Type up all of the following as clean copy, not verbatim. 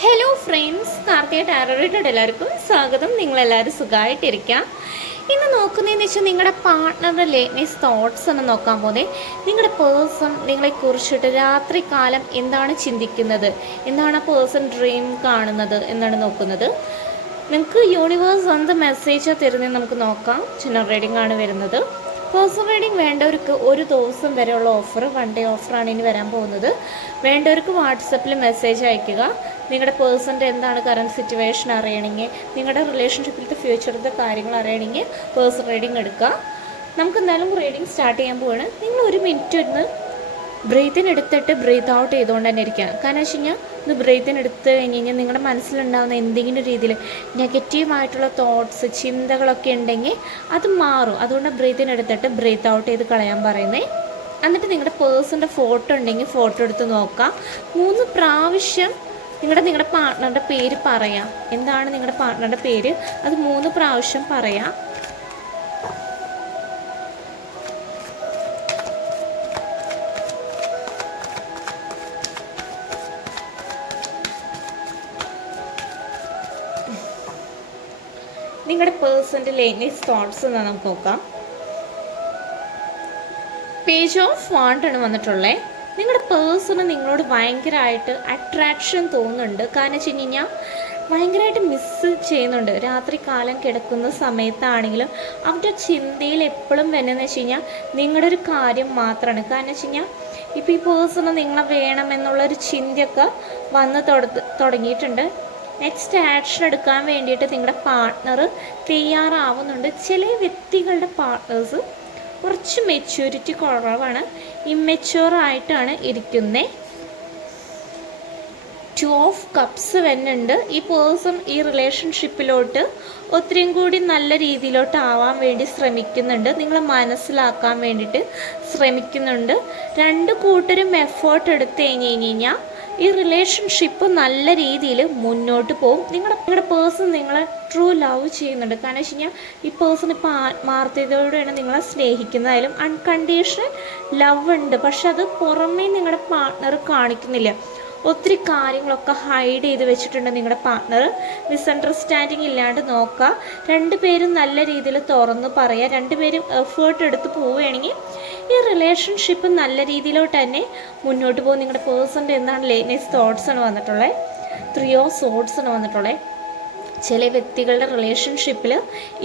Hello friends, Karthika ടാരോയിട്ടോട് എല്ലാവർക്കും സ്വാഗതം. നിങ്ങളെല്ലാവരും സുഖമായിട്ടിരിക്കാം. ഇന്ന് നോക്കുന്നതെന്ന് വെച്ചാൽ നിങ്ങളുടെ പാർട്ട്ണറുടെ ലേറ്റ്നസ് തോട്ട്സ് എന്ന് നോക്കാൻ പോലെ നിങ്ങളുടെ പേഴ്സൺ നിങ്ങളെക്കുറിച്ചിട്ട് രാത്രി കാലം എന്താണ് ചിന്തിക്കുന്നത്, എന്താണ് ആ പേഴ്സൺ ഡ്രീം കാണുന്നത് എന്നാണ് നോക്കുന്നത്. നിങ്ങൾക്ക് യൂണിവേഴ്സ് എന്ത് മെസ്സേജ് തരുന്നതെന്ന് നമുക്ക് നോക്കാം. ജനറൽ റീഡിംഗ് ആണ് വരുന്നത്. പേഴ്സണൽ റീഡിംഗ് വേണ്ടവർക്ക് ഒരു ദിവസം വരെയുള്ള ഓഫർ, 1 ഡേ ഓഫറാണ് ഇനി വരാൻ പോകുന്നത്. വേണ്ടവർക്ക് വാട്സപ്പിൽ മെസ്സേജ് അയയ്ക്കുക. നിങ്ങളുടെ പേഴ്സൻ്റെ എന്താണ് കറണ്ട് സിറ്റുവേഷൻ അറിയണമെങ്കിൽ, നിങ്ങളുടെ റിലേഷൻഷിപ്പിലത്തെ ഫ്യൂച്ചറിലത്തെ കാര്യങ്ങൾ അറിയണമെങ്കിൽ പേഴ്സണൽ റീഡിംഗ് എടുക്കുക. നമുക്ക് എന്തായാലും റീഡിംഗ് സ്റ്റാർട്ട് ചെയ്യാൻ പോവാണ്. നിങ്ങൾ 1 മിനിറ്റ് ഒന്ന് ബ്രീത്തിൻ എടുത്തിട്ട് ബ്രീത്ത് ഔട്ട് ചെയ്തുകൊണ്ട് തന്നെ ഇരിക്കുക. കാരണം വെച്ച് കഴിഞ്ഞാൽ ഇത് ബ്രീത്തിൻ എടുത്ത് കഴിഞ്ഞ് കഴിഞ്ഞാൽ നിങ്ങളുടെ മനസ്സിലുണ്ടാകുന്ന എന്തെങ്കിലും രീതിയിൽ നെഗറ്റീവായിട്ടുള്ള തോട്ട്സ്, ചിന്തകളൊക്കെ ഉണ്ടെങ്കിൽ അത് മാറും. അതുകൊണ്ട് ബ്രീത്തിൻ എടുത്തിട്ട് ബ്രീത്ത് ഔട്ട് ചെയ്ത് കളയാൻ പറയുന്നത്. എന്നിട്ട് നിങ്ങളുടെ പേഴ്സൻ്റെ ഫോട്ടോ ഉണ്ടെങ്കിൽ ഫോട്ടോ എടുത്ത് നോക്കാം. 3 പ്രാവശ്യം നിങ്ങളുടെ പാർട്ട്ണറുടെ പേര് പറയാം. എന്താണ് നിങ്ങളുടെ പാർട്ട്ണറുടെ പേര്, അത് 3 പ്രാവശ്യം പറയാം. നിങ്ങളുടെ പേഴ്സൻ്റെ ലേറ്റസ്റ്റ് തോട്ട്സ് എന്നാണ് നമുക്ക് നോക്കാം. പേജ് ഓഫ് വാണ്ടാണ് വന്നിട്ടുള്ളത്. നിങ്ങളുടെ പേഴ്സണ് നിങ്ങളോട് ഭയങ്കരമായിട്ട് അട്രാക്ഷൻ തോന്നുന്നുണ്ട്. കാരണം വെച്ച് കഴിഞ്ഞാൽ ഭയങ്കരമായിട്ട് മിസ്സ് ചെയ്യുന്നുണ്ട്. രാത്രി കാലം കിടക്കുന്ന സമയത്താണെങ്കിലും അവരുടെ ചിന്തയിൽ എപ്പോഴും വരുന്നതെന്ന് വെച്ച് കഴിഞ്ഞാൽ നിങ്ങളുടെ ഒരു കാര്യം മാത്രമാണ്. കാരണം വെച്ച് കഴിഞ്ഞാൽ ഇപ്പോൾ ഈ പേഴ്സണ് നിങ്ങളെ വേണമെന്നുള്ളൊരു ചിന്തയൊക്കെ വന്ന് തുടങ്ങിയിട്ടുണ്ട്. നെക്സ്റ്റ് ആക്ഷൻ എടുക്കാൻ വേണ്ടിയിട്ട് നിങ്ങളുടെ പാർട്ട്ണർ തയ്യാറാവുന്നുണ്ട്. ചില വ്യക്തികളുടെ പാർട്ട്നേഴ്സ് കുറച്ച് മെച്യൂരിറ്റി കുറവാണ്, ഇമ്മെച്യൂറായിട്ടാണ് ഇരിക്കുന്നത്. 2 ഓഫ് കപ്സ് വരുന്നുണ്ട്. ഈ പേഴ്സൺ ഈ റിലേഷൻഷിപ്പിലോട്ട് ഒത്തിരിയും കൂടി നല്ല രീതിയിലോട്ട് ആവാൻ വേണ്ടി ശ്രമിക്കുന്നുണ്ട്. നിങ്ങളെ മനസ്സിലാക്കാൻ വേണ്ടിയിട്ട് ശ്രമിക്കുന്നുണ്ട്. 2 കൂട്ടരും എഫേർട്ട് എടുത്ത് കഴിഞ്ഞാൽ ഈ റിലേഷൻഷിപ്പ് നല്ല രീതിയിൽ മുന്നോട്ട് പോകും. നിങ്ങളുടെ പേഴ്സൺ നിങ്ങളെ ട്രൂ ലവ് ചെയ്യുന്നുണ്ട്. കാരണം വെച്ച് കഴിഞ്ഞാൽ ഈ പേഴ്സൺ ഇപ്പോൾ ആത്മാർത്ഥതയോടെയാണ് നിങ്ങളെ സ്നേഹിക്കുന്നതായാലും അൺകണ്ടീഷണൽ ലവ് ഉണ്ട്. പക്ഷെ അത് പുറമേ നിങ്ങളുടെ പാർട്ട്ണർ കാണിക്കുന്നില്ല. ഒത്തിരി കാര്യങ്ങളൊക്കെ ഹൈഡ് ചെയ്ത് വെച്ചിട്ടുണ്ട് നിങ്ങളുടെ പാർട്ട്ണർ. മിസ്അണ്ടർസ്റ്റാൻഡിങ് ഇല്ലാണ്ട് നോക്കുക. 2 പേരും നല്ല രീതിയിൽ തുറന്ന് പറയുക. 2 പേരും എഫേർട്ട് എടുത്ത് പോവുകയാണെങ്കിൽ ഈ റിലേഷൻഷിപ്പ് നല്ല രീതിയിലോട്ട് തന്നെ മുന്നോട്ട് പോകും. നിങ്ങളുടെ പേഴ്സൻ്റെ എന്താണ് ലേറ്റ്നസ് തോട്ട്സ് ആണ് വന്നിട്ടുള്ളത്. 3 ഓഫ് സോഡ്സ് ആണ് വന്നിട്ടുള്ളത്. ചില വ്യക്തികളുടെ റിലേഷൻഷിപ്പിൽ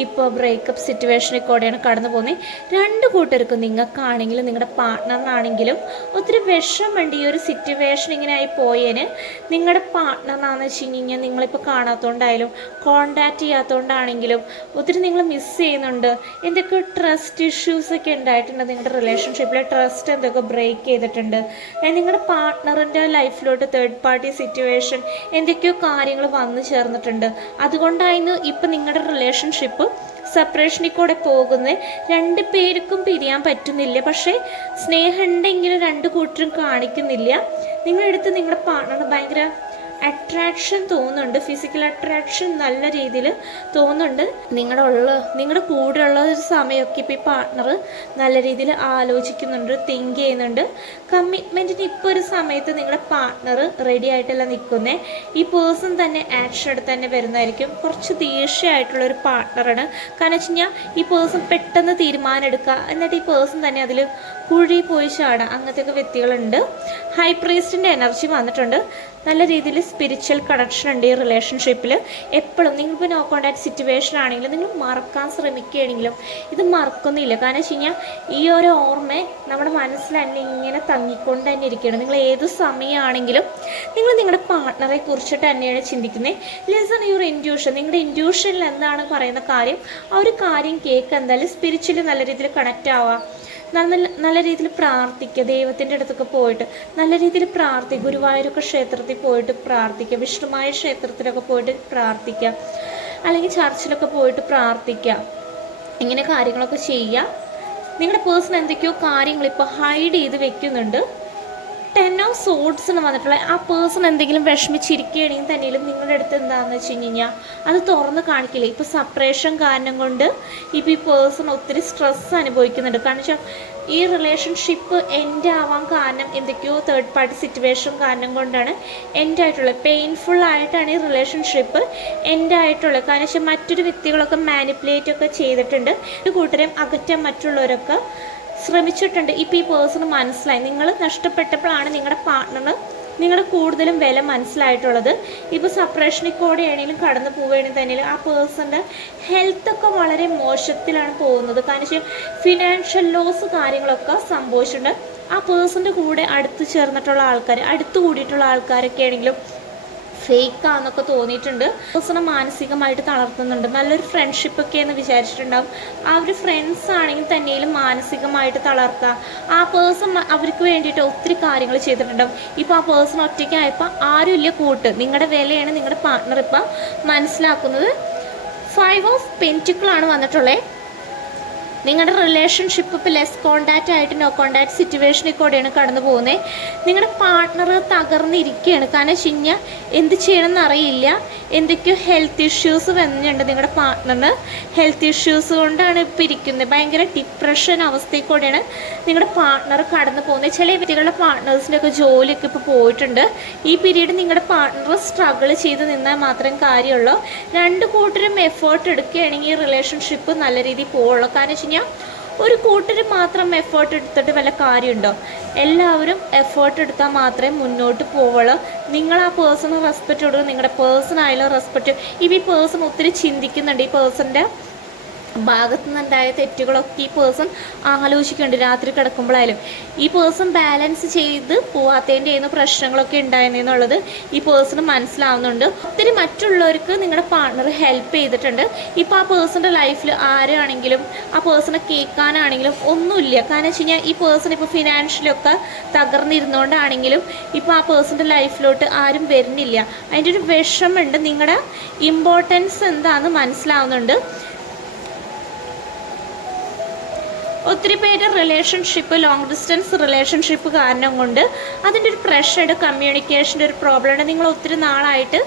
ഇപ്പോൾ ബ്രേക്കപ്പ് സിറ്റുവേഷനിൽ കൂടെയാണ് കടന്നു പോകുന്നത്. 2 കൂട്ടർക്കും, നിങ്ങൾക്കാണെങ്കിലും നിങ്ങളുടെ പാർട്ട്ണറിനാണെങ്കിലും ഒത്തിരി വിഷമമുണ്ട് ഈ ഒരു സിറ്റുവേഷൻ ഇങ്ങനെ ആയി പോയേന്. നിങ്ങളുടെ പാർട്ട്ണറിനാണെന്ന് വെച്ച് കഴിഞ്ഞാൽ നിങ്ങളിപ്പോൾ കാണാത്തതുകൊണ്ടായാലും കോണ്ടാക്റ്റ് ചെയ്യാത്തതുകൊണ്ടാണെങ്കിലും ഒത്തിരി നിങ്ങൾ മിസ് ചെയ്യുന്നുണ്ട്. എന്തൊക്കെ ട്രസ്റ്റ് ഇഷ്യൂസൊക്കെ ഉണ്ടായിട്ടുണ്ട് നിങ്ങളുടെ റിലേഷൻഷിപ്പിൽ. ട്രസ്റ്റ് എന്തൊക്കെ ബ്രേക്ക് ചെയ്തിട്ടുണ്ട്. നിങ്ങളുടെ പാർട്ട്ണറിൻ്റെ ലൈഫിലോട്ട് 3rd പാർട്ടി സിറ്റുവേഷൻ എന്തൊക്കെയോ കാര്യങ്ങൾ വന്നു ചേർന്നിട്ടുണ്ട്. അതുകൊണ്ടായിരുന്നു ഇപ്പം നിങ്ങളുടെ റിലേഷൻഷിപ്പ് സെപ്പറേഷനിൽ കൂടെ പോകുന്നത്. 2 പേർക്കും പിരിയാൻ പറ്റുന്നില്ല. പക്ഷേ സ്നേഹം ഉണ്ടെങ്കിലും 2 കൂട്ടരും കാണിക്കുന്നില്ല. നിങ്ങളെടുത്ത് നിങ്ങളുടെ പാർട്ട്ണർ ഭയങ്കര അട്രാക്ഷൻ തോന്നുന്നുണ്ട്. ഫിസിക്കൽ അട്രാക്ഷൻ നല്ല രീതിയിൽ തോന്നുന്നുണ്ട്. നിങ്ങളുടെ കൂടെയുള്ള ഒരു സമയമൊക്കെ ഇപ്പോൾ ഈ പാർട്ട്ണർ നല്ല രീതിയിൽ ആലോചിക്കുന്നുണ്ട്, തിങ്ക് ചെയ്യുന്നുണ്ട്. കമ്മിറ്റ്മെൻറ്റിന് ഇപ്പോൾ ഒരു സമയത്ത് നിങ്ങളുടെ പാർട്ട്ണർ റെഡി ആയിട്ടല്ല നിൽക്കുന്നത്. ഈ പേഴ്സൺ തന്നെ ആക്ഷൻ എടുത്ത് തന്നെ വരുന്നതായിരിക്കും. കുറച്ച് ദേഷ്യമായിട്ടുള്ളൊരു പാർട്ട്ണറാണ്. കാരണം വെച്ച് കഴിഞ്ഞാൽ ഈ പേഴ്സൺ പെട്ടെന്ന് തീരുമാനം എടുക്കുക, എന്നിട്ട് ഈ പേഴ്സൺ തന്നെ അതിൽ കുഴി പോയി ചാടുക. അങ്ങനത്തെയൊക്കെ വ്യക്തികളുണ്ട്. ഹൈ പ്രീസ്റ്റിൻ്റെ എനർജി വന്നിട്ടുണ്ട്. നല്ല രീതിയിൽ സ്പിരിച്വൽ കണക്ഷൻ ഉണ്ട് ഈ റിലേഷൻഷിപ്പിൽ. എപ്പോഴും നിങ്ങളിപ്പോൾ നോ കോണ്ടാക്ട് സിറ്റുവേഷൻ ആണെങ്കിലും നിങ്ങൾ മറക്കാൻ ശ്രമിക്കുകയാണെങ്കിലും ഇത് മറക്കുന്നില്ല. കാരണം വെച്ച് കഴിഞ്ഞാൽ ഈ ഒരു ഓർമ്മ നമ്മുടെ മനസ്സിൽ തന്നെ ഇങ്ങനെ തങ്ങിക്കൊണ്ട് തന്നെ ഇരിക്കുകയാണ്. നിങ്ങൾ ഏത് സമയമാണെങ്കിലും നിങ്ങൾ നിങ്ങളുടെ പാർട്ട്ണറെ കുറിച്ചിട്ട് തന്നെയാണ് ചിന്തിക്കുന്നത്. Listen your intuition. നിങ്ങളുടെ ഇൻറ്റ്യൂഷനിൽ എന്താണ് പറയുന്ന കാര്യം, ആ ഒരു കാര്യം കേൾക്കുക. എന്തായാലും സ്പിരിച്വലി നല്ല രീതിയിൽ കണക്റ്റ് ആവുക. നല്ല രീതിയിൽ പ്രാർത്ഥിക്കുക. ദൈവത്തിൻ്റെ അടുത്തൊക്കെ പോയിട്ട് നല്ല രീതിയിൽ പ്രാർത്ഥിക്കുക. ഗുരുവായൂരൊക്കെ ക്ഷേത്രത്തിൽ പോയിട്ട് പ്രാർത്ഥിക്കുക. വിഷ്ണുമായ ക്ഷേത്രത്തിലൊക്കെ പോയിട്ട് പ്രാർത്ഥിക്കുക. അല്ലെങ്കിൽ ചർച്ചിലൊക്കെ പോയിട്ട് പ്രാർത്ഥിക്കുക. ഇങ്ങനെ കാര്യങ്ങളൊക്കെ ചെയ്യുക. നിങ്ങളുടെ പേഴ്സൺ എന്തൊക്കെയോ കാര്യങ്ങൾ ഇപ്പോൾ ഹൈഡ് ചെയ്ത് വെക്കുന്നുണ്ട്. ടെൻ ഓഫ് സോഡ്സ് എന്ന് വന്നിട്ടുള്ള ആ പേഴ്സൺ എന്തെങ്കിലും വിഷമിച്ചിരിക്കുകയാണെങ്കിൽ തന്നെയും നിങ്ങളുടെ അടുത്ത് എന്താണെന്ന് വെച്ച് കഴിഞ്ഞാൽ അത് തുറന്ന് കാണിക്കില്ല. ഇപ്പോൾ സെപ്പറേഷൻ കാരണം കൊണ്ട് ഇപ്പോൾ ഈ പേഴ്സൺ ഒത്തിരി സ്ട്രെസ് അനുഭവിക്കുന്നുണ്ട്. കാരണം വെച്ചാൽ ഈ റിലേഷൻഷിപ്പ് എൻഡ് ആവാൻ കാരണം എന്തൊക്കെയോ തേർഡ് പാർട്ടി സിറ്റുവേഷൻ കാരണം കൊണ്ടാണ് എൻഡ് ആയിട്ടുള്ളത്. പെയിൻഫുൾ ആയിട്ടാണ് ഈ റിലേഷൻഷിപ്പ് എൻഡ് ആയിട്ടുള്ളത്. കാരണം വെച്ചാൽ മറ്റൊരു വ്യക്തികളൊക്കെ മാനിപ്പുലേറ്റ് ഒക്കെ ചെയ്തിട്ടുണ്ട്. ഒരു കൂട്ടരെയും അകറ്റാൻ മറ്റുള്ളവരൊക്കെ ശ്രമിച്ചിട്ടുണ്ട്. ഇപ്പോൾ ഈ പേഴ്സണ് മനസ്സിലായി നിങ്ങൾ നഷ്ടപ്പെട്ടപ്പോഴാണ് നിങ്ങളുടെ പാർട്ട്ണറിന് നിങ്ങളുടെ കൂടുതലും വില മനസ്സിലായിട്ടുള്ളത്. ഇപ്പോൾ സെപ്പറേഷനിൽ കൂടെ ആണെങ്കിലും കടന്നു പോവുകയാണെങ്കിൽ തന്നെ ആ പേഴ്സൻ്റെ ഹെൽത്തൊക്കെ വളരെ മോശത്തിലാണ് പോകുന്നത്. കാരണം വെച്ചാൽ ഫിനാൻഷ്യൽ ലോസ് കാര്യങ്ങളൊക്കെ സംഭവിച്ചിട്ടുണ്ട്. ആ പേഴ്സൻ്റെ കൂടെ അടുത്ത് ചേർന്നിട്ടുള്ള ആൾക്കാർ, അടുത്ത് കൂടിയിട്ടുള്ള ആൾക്കാരൊക്കെ ആണെങ്കിലും ഫേക്കാന്നൊക്കെ തോന്നിയിട്ടുണ്ട്. പേഴ്സണെ മാനസികമായിട്ട് തളർത്തുന്നുണ്ട്. നല്ലൊരു ഫ്രണ്ട്ഷിപ്പൊക്കെ എന്ന് വിചാരിച്ചിട്ടുണ്ടാവും. ആ ഒരു ഫ്രണ്ട്സ് ആണെങ്കിൽ തന്നെയും മാനസികമായിട്ട് തളർത്താം. ആ പേഴ്സൺ അവർക്ക് വേണ്ടിയിട്ട് ഒത്തിരി കാര്യങ്ങൾ ചെയ്തിട്ടുണ്ടാവും. ഇപ്പോൾ ആ പേഴ്സൺ ഒറ്റയ്ക്കായപ്പോൾ ആരുമില്ല കൂട്ട്. നിങ്ങളുടെ വിലയാണ് നിങ്ങളുടെ പാർട്ട്ണർ ഇപ്പം മനസ്സിലാക്കുന്നത്. 5 ഓഫ് പെൻറ്റിക്കിളാണ് വന്നിട്ടുള്ളത്. നിങ്ങളുടെ റിലേഷൻഷിപ്പ് ഇപ്പോൾ ലെസ് കോണ്ടാക്റ്റ് ആയിട്ട് നോ കോണ്ടാക്റ്റ് സിറ്റുവേഷനിൽ കൂടെയാണ് കടന്നു പോകുന്നത്. നിങ്ങളുടെ പാർട്ട്ണർ തകർന്നിരിക്കുകയാണ്. കാരണം ചിഞ്ഞ എന്ത് ചെയ്യണമെന്ന് അറിയില്ല. എന്തൊക്കെയോ ഹെൽത്ത് ഇഷ്യൂസ് വരുന്നുണ്ട് നിങ്ങളുടെ പാർട്ട്ണറിന്. ഹെൽത്ത് ഇഷ്യൂസ് കൊണ്ടാണ് ഇപ്പോൾ ഇരിക്കുന്നത്. ഭയങ്കര ഡിപ്രഷൻ അവസ്ഥയിൽ കൂടെയാണ് നിങ്ങളുടെ പാർട്ട്ണർ കടന്നു പോകുന്നത്. ചില വ്യക്തികളുടെ പാർട്ട്നേഴ്സിൻ്റെയൊക്കെ ജോലിയൊക്കെ ഇപ്പോൾ പോയിട്ടുണ്ട്. ഈ പീരീഡ് നിങ്ങളുടെ പാർട്ട്ണർ സ്ട്രഗിൾ ചെയ്ത് നിന്നാൽ മാത്രം കാര്യമുള്ളൂ. രണ്ട് കൂട്ടരും എഫേർട്ട് എടുക്കുകയാണെങ്കിൽ ഈ റിലേഷൻഷിപ്പ് നല്ല രീതിയിൽ പോവുള്ളൂ. കാരണം ഒരു കൂട്ടര് മാത്രം എഫേർട്ട് എടുത്തിട്ട് വല്ല കാര്യമുണ്ടോ? എല്ലാവരും എഫേർട്ട് എടുത്താൽ മാത്രമേ മുന്നോട്ട് പോവുള്ളൂ. നിങ്ങൾ ആ പേഴ്സണെ റെസ്പെക്റ്റ് കൊടുക്കുക. നിങ്ങളുടെ പേഴ്സണായാലും റെസ്പെക്റ്റ്. ഈ പേഴ്സൺ ഒത്തിരി ചിന്തിക്കുന്നുണ്ട്. ഈ പേഴ്സൻ്റെ ഭാഗത്തു നിന്നുണ്ടായ തെറ്റുകളൊക്കെ ഈ പേഴ്സൺ ആലോചിക്കുന്നുണ്ട്. രാത്രി കിടക്കുമ്പോഴായാലും ഈ പേഴ്സൺ ബാലൻസ് ചെയ്ത് പോവാത്തതിൻ്റെ പ്രശ്നങ്ങളൊക്കെ ഉണ്ടായെന്നുള്ളത് ഈ പേഴ്സണ് മനസ്സിലാവുന്നുണ്ട്. ഒത്തിരി മറ്റുള്ളവർക്ക് നിങ്ങളുടെ പാർട്ട്ണർ ഹെൽപ്പ് ചെയ്തിട്ടുണ്ട്. ഇപ്പോൾ ആ പേഴ്സൻ്റെ ലൈഫിൽ ആരാണെങ്കിലും ആ പേഴ്സണെ കേൾക്കാനാണെങ്കിലും ഒന്നുമില്ല. കാരണം വെച്ച് കഴിഞ്ഞാൽ ഈ പേഴ്സൺ ഇപ്പോൾ ഫിനാൻഷ്യലൊക്കെ തകർന്നിരുന്നുകൊണ്ടാണെങ്കിലും ഇപ്പോൾ ആ പേഴ്സൻ്റെ ലൈഫിലോട്ട് ആരും വരുന്നില്ല. അതിൻ്റെ ഒരു വിഷമുണ്ട്. നിങ്ങളുടെ ഇമ്പോർട്ടൻസ് എന്താണെന്ന് മനസ്സിലാവുന്നുണ്ട്. ഒത്തിരി പേര് റിലേഷൻഷിപ്പ് ലോങ് ഡിസ്റ്റൻസ് റിലേഷൻഷിപ്പ് കാരണം കൊണ്ട് അതിൻ്റെ ഒരു പ്രഷർ, കമ്മ്യൂണിക്കേഷൻ്റെ ഒരു പ്രോബ്ലം ഉണ്ട്. നിങ്ങൾ ഒത്തിരി നാളായിട്ട്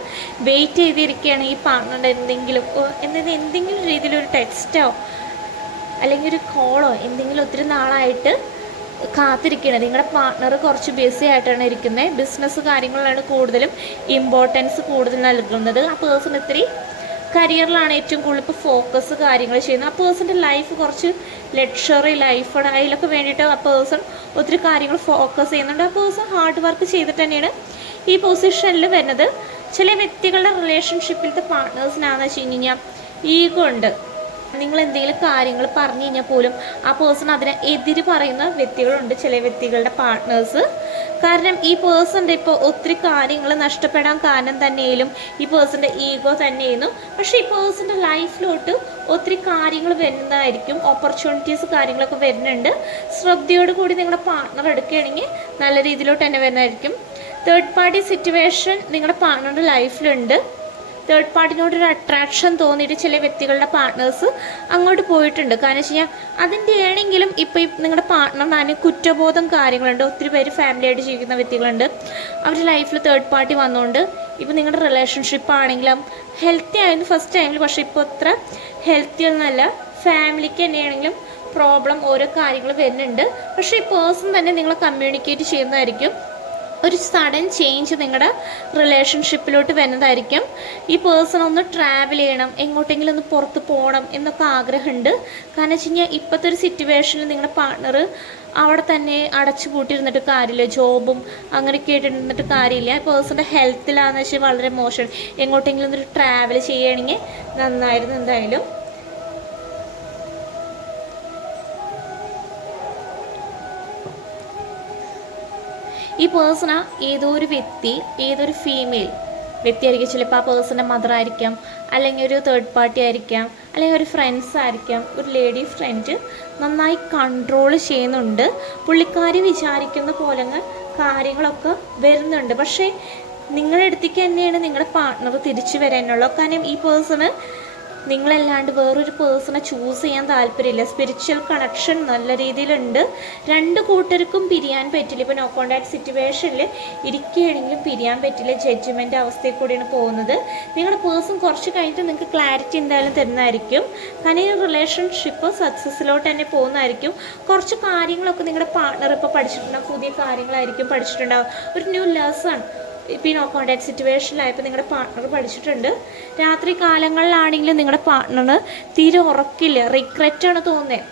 വെയിറ്റ് ചെയ്തിരിക്കുകയാണ് ഈ പാർട്ട്ണറുടെ എന്തെങ്കിലും രീതിയിലൊരു ടെക്സ്റ്റോ അല്ലെങ്കിൽ ഒരു കോളോ എന്തെങ്കിലും ഒത്തിരി നാളായിട്ട് കാത്തിരിക്കുകയാണ്. നിങ്ങളുടെ പാർട്ട്ണർ കുറച്ച് ബിസി ആയിട്ടാണ് ഇരിക്കുന്നത്. ബിസിനസ് കാര്യങ്ങളിലാണ് കൂടുതലും ഇമ്പോർട്ടൻസ് കൂടുതൽ നൽകുന്നത്. ആ പേഴ്സൺ ഇത്തിരി കരിയറിലാണ് ഏറ്റവും കൂടുതൽ ഇപ്പോൾ ഫോക്കസ് കാര്യങ്ങൾ ചെയ്യുന്നത്. ആ പേഴ്സൻ്റെ ലൈഫ് കുറച്ച് ലക്ഷറി ലൈഫാണ്. അതിലൊക്കെ വേണ്ടിയിട്ട് ആ പേഴ്സൺ ഒത്തിരി കാര്യങ്ങൾ ഫോക്കസ് ചെയ്യുന്നുണ്ട്. ആ പേഴ്സൺ ഹാർഡ് വർക്ക് ചെയ്തിട്ട് തന്നെയാണ് ഈ പൊസിഷനിൽ വരുന്നത്. ചില വ്യക്തികളുടെ റിലേഷൻഷിപ്പിലത്തെ പാർട്ട്നേഴ്സിനാണെന്ന് വെച്ച് കഴിഞ്ഞാൽ ഈഗോ ഉണ്ട്. നിങ്ങൾ എന്തെങ്കിലും കാര്യങ്ങൾ പറഞ്ഞു കഴിഞ്ഞാൽ പോലും ആ പേഴ്സൺ അതിനെ എതിര് പറയുന്ന വ്യക്തികളുണ്ട്. ചില വ്യക്തികളുടെ പാർട്ട്നേഴ്സ്. കാരണം ഈ പേഴ്സൻ്റെ ഇപ്പോൾ ഒത്തിരി കാര്യങ്ങൾ നഷ്ടപ്പെടാൻ കാരണം തന്നെയും ഈ പേഴ്സൻ്റെ ഈഗോ തന്നെയായിരുന്നു. പക്ഷേ ഈ പേഴ്സൻ്റെ ലൈഫിലോട്ട് ഒത്തിരി കാര്യങ്ങൾ വരുന്നതായിരിക്കും. ഓപ്പർച്യൂണിറ്റീസ് കാര്യങ്ങളൊക്കെ വരുന്നുണ്ട്. ശ്രദ്ധയോട് കൂടി നിങ്ങളുടെ പാർട്ട്ണർ എടുക്കുകയാണെങ്കിൽ നല്ല രീതിയിലോട്ട് തന്നെ വരുന്നതായിരിക്കും. തേർഡ് പാർട്ടി സിറ്റുവേഷൻ നിങ്ങളുടെ പാർട്ട്ണറുടെ ലൈഫിലുണ്ട്. തേർഡ് പാർട്ടിനോടൊരു അട്രാക്ഷൻ തോന്നിയിട്ട് ചില വ്യക്തികളുടെ പാർട്ട്നേഴ്സ് അങ്ങോട്ട് പോയിട്ടുണ്ട്. കാരണം വെച്ച് കഴിഞ്ഞാൽ അതിൻ്റെ ആണെങ്കിലും ഇപ്പോൾ ഈ നിങ്ങളുടെ പാർട്ട്ണറിന് കുറ്റബോധം കാര്യങ്ങളുണ്ട്. ഒത്തിരി പേര് ഫാമിലി ആയിട്ട് ജീവിക്കുന്ന വ്യക്തികളുണ്ട്. അവരുടെ ലൈഫിൽ തേർഡ് പാർട്ടി വന്നുകൊണ്ട് ഇപ്പോൾ നിങ്ങളുടെ റിലേഷൻഷിപ്പ് ആണെങ്കിലും ഹെൽത്തി ആയിരുന്നു ഫസ്റ്റ് ടൈമിൽ. പക്ഷേ ഇപ്പോൾ അത്ര ഹെൽത്തി ഒന്നുമല്ല. ഫാമിലിക്ക് തന്നെയാണെങ്കിലും പ്രോബ്ലം ഓരോ കാര്യങ്ങൾ വരുന്നുണ്ട്. പക്ഷേ ഈ പേഴ്സൺ തന്നെ നിങ്ങളെ കമ്മ്യൂണിക്കേറ്റ് ചെയ്യുന്നതായിരിക്കും. ഒരു സഡൻ ചേഞ്ച് നിങ്ങളുടെ റിലേഷൻഷിപ്പിലോട്ട് വരുന്നതായിരിക്കും. ഈ പേഴ്സൺ ഒന്ന് ട്രാവൽ ചെയ്യണം, എങ്ങോട്ടെങ്കിലും ഒന്ന് പുറത്ത് പോകണം എന്നൊക്കെ ആഗ്രഹമുണ്ട്. കാരണം വെച്ച് കഴിഞ്ഞാൽ ഇപ്പോഴത്തെ ഒരു സിറ്റുവേഷനിൽ നിങ്ങളുടെ പാർട്ട്ണർ അവിടെ തന്നെ അടച്ചു പൂട്ടിയിരുന്നിട്ട് കാര്യമില്ല. ജോബും അങ്ങനെയൊക്കെ ആയിട്ട് ഇരുന്നിട്ട് കാര്യമില്ല. പേഴ്സൻ്റെ ഹെൽത്തിലാണെന്ന് വെച്ചാൽ വളരെ മോശം. എങ്ങോട്ടെങ്കിലും ഒന്നൊരു ട്രാവൽ ചെയ്യുകയാണെങ്കിൽ നന്നായിരുന്നു എന്തായാലും. ഈ പേഴ്സണ ഏതൊരു വ്യക്തി, ഏതൊരു ഫീമെയിൽ വ്യക്തിയായിരിക്കും. ചിലപ്പോൾ ആ പേഴ്സൻ്റെ മദർ ആയിരിക്കാം, അല്ലെങ്കിൽ ഒരു തേർഡ് പാർട്ടി ആയിരിക്കാം, അല്ലെങ്കിൽ ഒരു ഫ്രണ്ട്സ് ആയിരിക്കാം. ഒരു ലേഡി ഫ്രണ്ട് നന്നായി കൺട്രോൾ ചെയ്യുന്നുണ്ട്. പുള്ളിക്കാരി വിചാരിക്കുന്ന പോലെ കാര്യങ്ങളൊക്കെ വരുന്നുണ്ട്. പക്ഷേ നിങ്ങളുടെ അടുത്തേക്ക് തന്നെയാണ് നിങ്ങളുടെ പാർട്ട്ണർ തിരിച്ചു വരാനുള്ളത്. കാരണം ഈ പേഴ്സണ് നിങ്ങളല്ലാണ്ട് വേറൊരു പേഴ്സണെ ചൂസ് ചെയ്യാൻ താല്പര്യമില്ല. സ്പിരിച്വൽ കണക്ഷൻ നല്ല രീതിയിലുണ്ട്. രണ്ട് കൂട്ടർക്കും പിരിയാൻ പറ്റില്ല. ഇപ്പോൾ നോ കോൺടാക്ട് സിറ്റുവേഷനിൽ ഇരിക്കുകയാണെങ്കിലും പിരിയാൻ പറ്റില്ല. ജഡ്ജ്മെൻ്റ് അവസ്ഥയിൽ കൂടിയാണ് പോകുന്നത്. നിങ്ങളുടെ പേഴ്സൺ കുറച്ച് കഴിഞ്ഞിട്ട് നിങ്ങൾക്ക് ക്ലാരിറ്റി എന്തായാലും തരുന്നതായിരിക്കും. കാരണം ഈ റിലേഷൻഷിപ്പ് സക്സസ്സിലോട്ട് തന്നെ പോകുന്നതായിരിക്കും. കുറച്ച് കാര്യങ്ങളൊക്കെ നിങ്ങളുടെ പാർട്ണർ ഇപ്പോൾ പഠിച്ചിട്ടുണ്ടാകും. പുതിയ കാര്യങ്ങളായിരിക്കും പഠിച്ചിട്ടുണ്ടാകും. ഒരു ന്യൂ ലെസൺ ഇപ്പോൾ ഈ നോ കോൺടാക്ട് സിറ്റുവേഷനിലായപ്പോൾ നിങ്ങളുടെ പാർട്ണർ പഠിച്ചിട്ടുണ്ട്. രാത്രി കാലങ്ങളിലാണെങ്കിലും നിങ്ങളുടെ പാർട്ണറിന് തീരെ ഉറക്കില്ല, റിഗ്രറ്റാണ് തോന്നുന്നത്.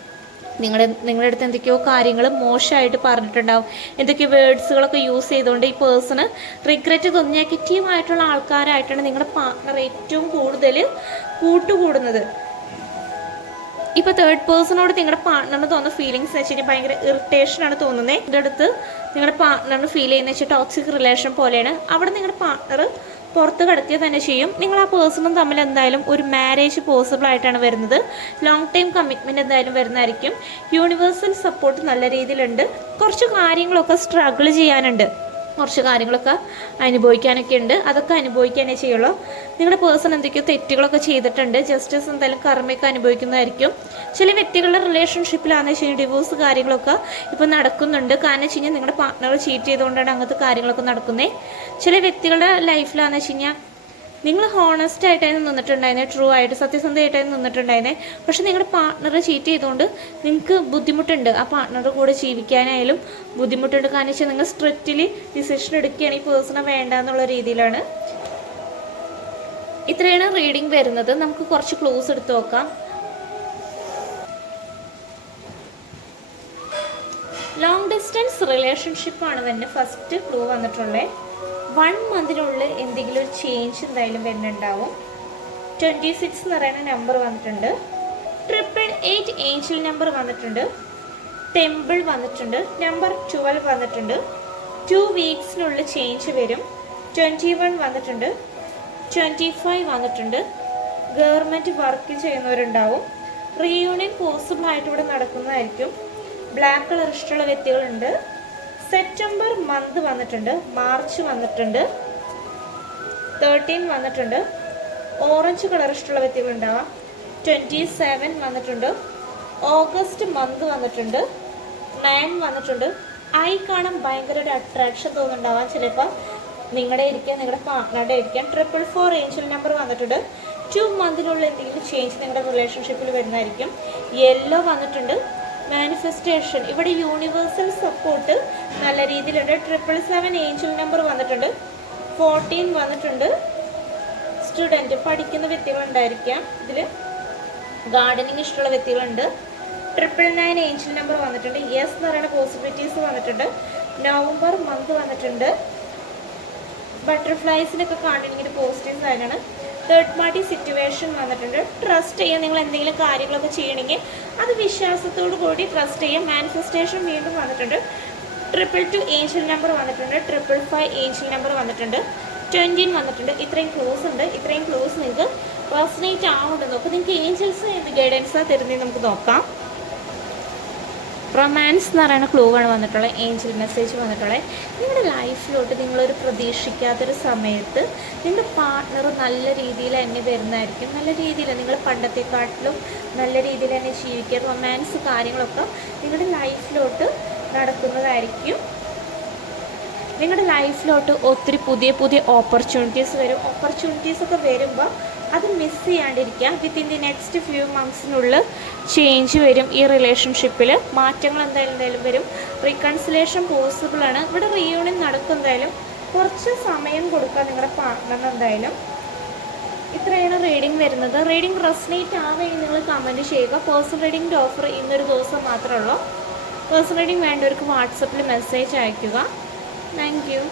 നിങ്ങളുടെ അടുത്ത് എന്തൊക്കെയോ കാര്യങ്ങൾ മോശമായിട്ട് പറഞ്ഞിട്ടുണ്ടാവും. എന്തൊക്കെയോ വേർഡ്സുകളൊക്കെ യൂസ് ചെയ്തുകൊണ്ട് ഈ പേഴ്സണ് റിഗ്രറ്റ് തോന്നി. നെഗറ്റീവായിട്ടുള്ള ആൾക്കാരായിട്ടാണ് നിങ്ങളുടെ പാർട്ണർ ഏറ്റവും കൂടുതൽ കൂട്ടുകൂടുന്നത്. ഇപ്പോൾ തേർഡ് പേഴ്സണോട് നിങ്ങളുടെ പാർട്ണറിന് തോന്നുന്ന ഫീലിങ്സ് വെച്ച് കഴിഞ്ഞാൽ ഭയങ്കര ഇറിറ്റേഷനാണ് തോന്നുന്നത്. ഇതിൻ്റെ അടുത്ത് നിങ്ങളുടെ പാർട്ണറിന് ഫീൽ ചെയ്യുന്ന വെച്ചാൽ ടോക്സിക് റിലേഷൻ പോലെയാണ്. അവിടെ നിങ്ങളുടെ പാർട്ണർ പുറത്ത് കിടക്കുക തന്നെ ചെയ്യും. നിങ്ങൾ ആ പേഴ്സണും തമ്മിൽ എന്തായാലും ഒരു മാരേജ് പോസിബിൾ ആയിട്ടാണ് വരുന്നത്. ലോങ് ടൈം കമ്മിറ്റ്മെൻറ്റ് എന്തായാലും വരുന്നതായിരിക്കും. യൂണിവേഴ്സൽ സപ്പോർട്ട് നല്ല രീതിയിലുണ്ട്. കുറച്ച് കാര്യങ്ങളൊക്കെ സ്ട്രഗിൾ ചെയ്യാനുണ്ട്. കുറച്ച് കാര്യങ്ങളൊക്കെ അനുഭവിക്കാനൊക്കെ ഉണ്ട്. അതൊക്കെ അനുഭവിക്കാനേ ചെയ്യുള്ളൂ. നിങ്ങളുടെ പേഴ്സൺ എന്തൊക്കെയോ തെറ്റുകളൊക്കെ ചെയ്തിട്ടുണ്ട്. ജസ്റ്റിസ് എന്തായാലും കർമ്മയൊക്കെ അനുഭവിക്കുന്നതായിരിക്കും. ചില വ്യക്തികളുടെ റിലേഷൻഷിപ്പിലാണെന്ന് വെച്ച് കഴിഞ്ഞാൽ ഡിവോഴ്സ് കാര്യങ്ങളൊക്കെ ഇപ്പോൾ നടക്കുന്നുണ്ട്. കാരണം വെച്ച് കഴിഞ്ഞാൽ നിങ്ങളുടെ പാർട്ണർ ചീറ്റ് ചെയ്തുകൊണ്ടാണ് അങ്ങനത്തെ കാര്യങ്ങളൊക്കെ നടക്കുന്നത്. ചില വ്യക്തികളുടെ ലൈഫിലാണെന്ന് വെച്ച് കഴിഞ്ഞാൽ നിങ്ങൾ ഹോണസ്റ്റ് ആയിട്ടായിരുന്നു നിന്നിട്ടുണ്ടായിരുന്നത്, ട്രൂ ആയിട്ട് സത്യസന്ധമായിട്ടായിരുന്നു നിന്നിട്ടുണ്ടായിരുന്നത്. പക്ഷെ നിങ്ങളുടെ പാർട്ണർ ചീറ്റ് ചെയ്തുകൊണ്ട് നിങ്ങൾക്ക് ബുദ്ധിമുട്ടുണ്ട്. ആ പാർട്ണറുടെ കൂടെ ജീവിക്കാനായാലും ബുദ്ധിമുട്ടുണ്ട്. കാരണം വെച്ചാൽ നിങ്ങൾ സ്ട്രിക്റ്റ്ലി ഡിസിഷൻ എടുക്കുകയാണ് ഈ പേഴ്സണെ വേണ്ട എന്നുള്ള രീതിയിലാണ്. ഇത്രയാണ് റീഡിങ് വരുന്നത്. നമുക്ക് കുറച്ച് ക്ലൂസ് എടുത്ത് നോക്കാം. ലോങ് ഡിസ്റ്റൻസ് റിലേഷൻഷിപ്പാണ് തന്നെ ഫസ്റ്റ് ക്ലൂ വന്നിട്ടുള്ളത്. 1 മന്തിനുള്ളിൽ എന്തെങ്കിലും ഒരു ചേഞ്ച് എന്തായാലും വരുന്നുണ്ടാവും. 26 എന്ന് പറയുന്ന നമ്പർ വന്നിട്ടുണ്ട്. 888 ഏഞ്ചൽ നമ്പർ വന്നിട്ടുണ്ട്. ടെമ്പിൾ വന്നിട്ടുണ്ട്. നമ്പർ 12 വന്നിട്ടുണ്ട്. 2 വീക്സിനുള്ളിൽ ചേഞ്ച് വരും. 21 വന്നിട്ടുണ്ട്. 25 വന്നിട്ടുണ്ട്. ഗവൺമെൻറ് വർക്ക് ചെയ്യുന്നവരുണ്ടാവും. റീയൂണിയൻ പോസിബിൾ ആയിട്ട് ഇവിടെ നടക്കുന്നതായിരിക്കും. ബ്ലാക്ക് കളർ ഇഷ്ടമുള്ള വ്യക്തികളുണ്ട്. സെപ്റ്റംബർ മന്ത് വന്നിട്ടുണ്ട്. മാർച്ച് വന്നിട്ടുണ്ട്. 13 വന്നിട്ടുണ്ട്. ഓറഞ്ച് കളർ ഇഷ്ടമുള്ള വ്യക്തികളുണ്ടാവാം. 27 വന്നിട്ടുണ്ട്. ഓഗസ്റ്റ് മന്ത് വന്നിട്ടുണ്ട്. 9 വന്നിട്ടുണ്ട്. ഐ കാണാൻ ഭയങ്കര ഒരു അട്രാക്ഷൻ തോന്നുന്നുണ്ടാവാം. ചിലപ്പോൾ നിങ്ങളുടെ ഇരിക്കാൻ, നിങ്ങളുടെ പാർട്ട്ണറുടെ ഇരിക്കാൻ. 444 ഏഞ്ചൽ നമ്പർ വന്നിട്ടുണ്ട്. 2 മന്തിനുള്ള എന്തെങ്കിലും ചേഞ്ച് നിങ്ങളുടെ റിലേഷൻഷിപ്പിൽ വരുന്നതായിരിക്കും. യെല്ലോ വന്നിട്ടുണ്ട്. മാനിഫെസ്റ്റേഷൻ ഇവിടെ യൂണിവേഴ്സൽ സപ്പോർട്ട് നല്ല രീതിയിലുണ്ട്. 777 ഏഞ്ചൽ നമ്പർ വന്നിട്ടുണ്ട്. 14 വന്നിട്ടുണ്ട്. സ്റ്റുഡൻറ്റ് പഠിക്കുന്ന വ്യക്തികളുണ്ടായിരിക്കാം. ഇതിൽ ഗാർഡനിങ് ഇഷ്ടമുള്ള വ്യക്തികളുണ്ട്. 999 ഏഞ്ചൽ നമ്പർ വന്നിട്ടുണ്ട്. യെസ് എന്ന് പറയുന്ന പോസിബിലിറ്റീസ് വന്നിട്ടുണ്ട്. നവംബർ മന്ത് വന്നിട്ടുണ്ട്. ബട്ടർഫ്ലൈസിനൊക്കെ കാണണമെങ്കിൽ പോസിറ്റീവ് സൈനാണ്. തേർഡ് പാർട്ടി സിറ്റുവേഷൻ വന്നിട്ടുണ്ട്. ട്രസ്റ്റ് ചെയ്യാൻ, നിങ്ങൾ എന്തെങ്കിലും കാര്യങ്ങളൊക്കെ ചെയ്യണമെങ്കിൽ അത് വിശ്വാസത്തോടു കൂടി ട്രസ്റ്റ് ചെയ്യാം. മാനിഫെസ്റ്റേഷൻ വീണ്ടും വന്നിട്ടുണ്ട്. 222 ഏഞ്ചൽ നമ്പർ വന്നിട്ടുണ്ട്. 555 ഏഞ്ചൽ നമ്പർ വന്നിട്ടുണ്ട്. 20 വന്നിട്ടുണ്ട്. ഇത്രയും ക്ലോസ് ഉണ്ട്. ഇത്രയും ക്ലോസ് നിങ്ങൾക്ക് റെസൊനേറ്റ് ആവുന്നുണ്ടെന്ന് നോക്കാം. നിങ്ങൾക്ക് ഏഞ്ചൽസ് എന്ത് ഗൈഡൻസാണ് തരുന്നത് നമുക്ക് നോക്കാം. റൊമാൻസ് എന്ന് പറയുന്ന ക്ലൂ ആണ് വന്നിട്ടുള്ളത്. ഏഞ്ചൽ മെസ്സേജ് വന്നിട്ടുള്ളത്. നിങ്ങളുടെ ലൈഫിലോട്ട് നിങ്ങളൊരു പ്രതീക്ഷിക്കാത്തൊരു സമയത്ത് നിങ്ങളുടെ പാർട്ട്ണർ നല്ല രീതിയിൽ തന്നെ വരുന്നതായിരിക്കും. നല്ല രീതിയിൽ നിങ്ങൾ പണ്ടത്തെക്കാട്ടിലും നല്ല രീതിയിൽ തന്നെ ജീവിക്കുക. റൊമാൻസ് കാര്യങ്ങളൊക്കെ നിങ്ങളുടെ ലൈഫിലോട്ട് നടക്കുന്നതായിരിക്കും. നിങ്ങളുടെ ലൈഫിലോട്ട് ഒത്തിരി പുതിയ പുതിയ ഓപ്പർച്യൂണിറ്റീസ് വരും. ഓപ്പർച്യൂണിറ്റീസൊക്കെ വരുമ്പോൾ അത് മിസ് ചെയ്യാണ്ടിരിക്കുക. വിത്തിൻ ദി നെക്സ്റ്റ് ഫ്യൂ മന്ത്സിനുള്ളിൽ ചേഞ്ച് വരും. ഈ റിലേഷൻഷിപ്പിൽ മാറ്റങ്ങൾ എന്തായാലും വരും. റീകൺസിലേഷൻ പോസിബിളാണ്. ഇവിടെ റീയൂണിയൻ നടക്കും. എന്തായാലും കുറച്ച് സമയം കൊടുക്കുക നിങ്ങളുടെ പാർട്ട്ണറിന് എന്തായാലും. ഇത്രയാണ് റീഡിങ് വരുന്നത്. റീഡിങ് റെസൊനേറ്റ് ആവുകയും നിങ്ങൾ കമൻറ്റ് ചെയ്യുക. പേഴ്സണൽ റീഡിങ്ങിൻ്റെ ഓഫർ ഇന്നൊരു ദിവസം മാത്രമേ ഉള്ളൂ. പേഴ്സണൽ റീഡിങ് വേണ്ടവർക്ക് വാട്സപ്പിൽ മെസ്സേജ് അയയ്ക്കുക. Thank you.